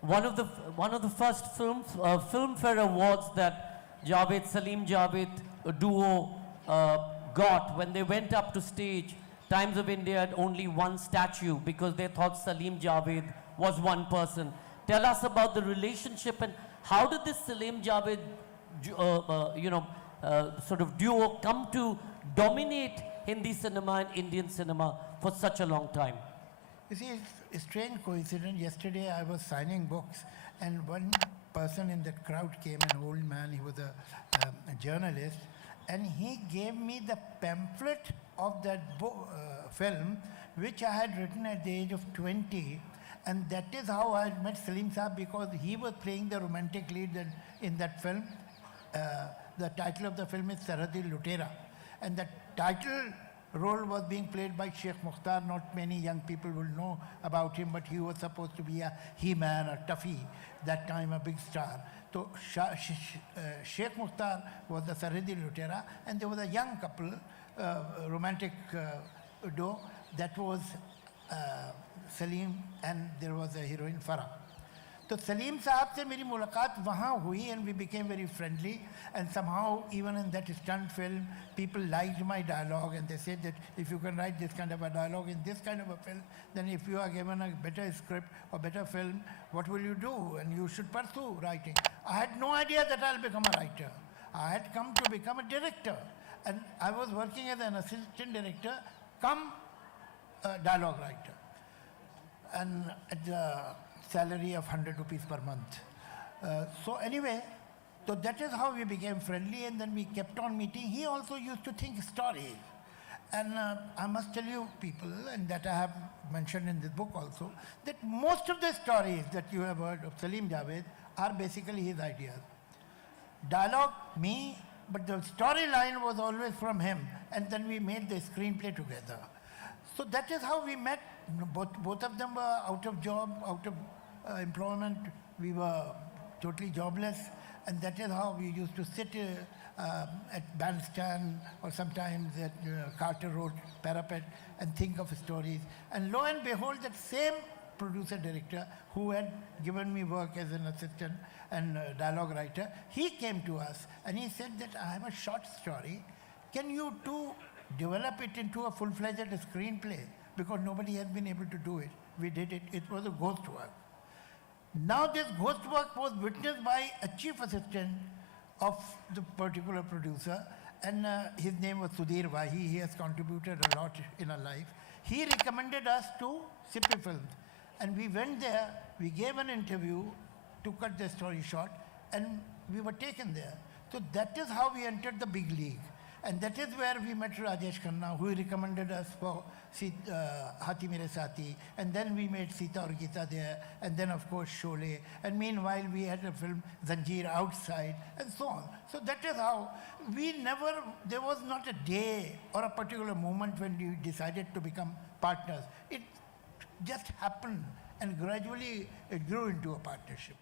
one of the first Filmfare awards that Salim Javed duo got when they went up to stage. Times of India had only one statue because they thought Salim Javed was one person. Tell us about the relationship and how did this Salim Javed, sort of duo come to dominate Hindi cinema and Indian cinema for such a long time? You see, it's a strange coincidence. Yesterday I was signing books and one person in that crowd came, an old man, he was a journalist, and he gave me the pamphlet of that film, which I had written at the age of 20. And that is how I met Saleem Saab, because he was playing the romantic lead in that film. The title of the film is Sarhadi Lutera. And the title role was being played by Sheikh Mukhtar. Not many young people will know about him, but he was supposed to be a he-man, a toughie, that time a big star. So Sheikh Mukhtar was the Sarhadi Lutera, and there was a young couple, romantic duo, that was Saleem, and there was a heroine Farah. So Saleem Saab se meri mulaqat wahan hui, and we became very friendly, and somehow even in that stunt film people liked my dialogue, and they said that if you can write this kind of a dialogue in this kind of a film, then if you are given a better script or better film, what will you do? And you should pursue writing. I had no idea that I'll become a writer. I had come to become a director, and I was working as an assistant director come dialogue writer, and at the salary of 100 rupees per month. So anyway, so that is how we became friendly, and then we kept on meeting. He also used to think stories. And I must tell you people, and that I have mentioned in this book also, that most of the stories that you have heard of Salim Javed are basically his ideas. Dialogue, me, but the storyline was always from him, and then we made the screenplay together. So that is how we met. Both of them were out of job, out of employment. We were totally jobless, and that is how we used to sit at bandstand or sometimes at Carter Road parapet and think of stories. And lo and behold, that same producer-director who had given me work as an assistant and dialogue writer, he came to us and he said that I have a short story. Can you two develop it into a full-fledged screenplay? Because nobody has been able to do it. We did it. It was a ghost work. Now this ghost work was witnessed by a chief assistant of the particular producer, and his name was Sudhir Vahi. He has contributed a lot in our life. He recommended us to Sippy Films, and we went there. We gave an interview to cut the story short, and we were taken there. So that is how we entered the big league. And that is where we met Rajesh Khanna, who recommended us for Hati Mere Saathi. And then we made Sita Aur Geeta there. And then, of course, Sholay. And meanwhile, we had a film, Zanjeer, Outside, and so on. So that is how there was not a day or a particular moment when we decided to become partners. It just happened, and gradually it grew into a partnership.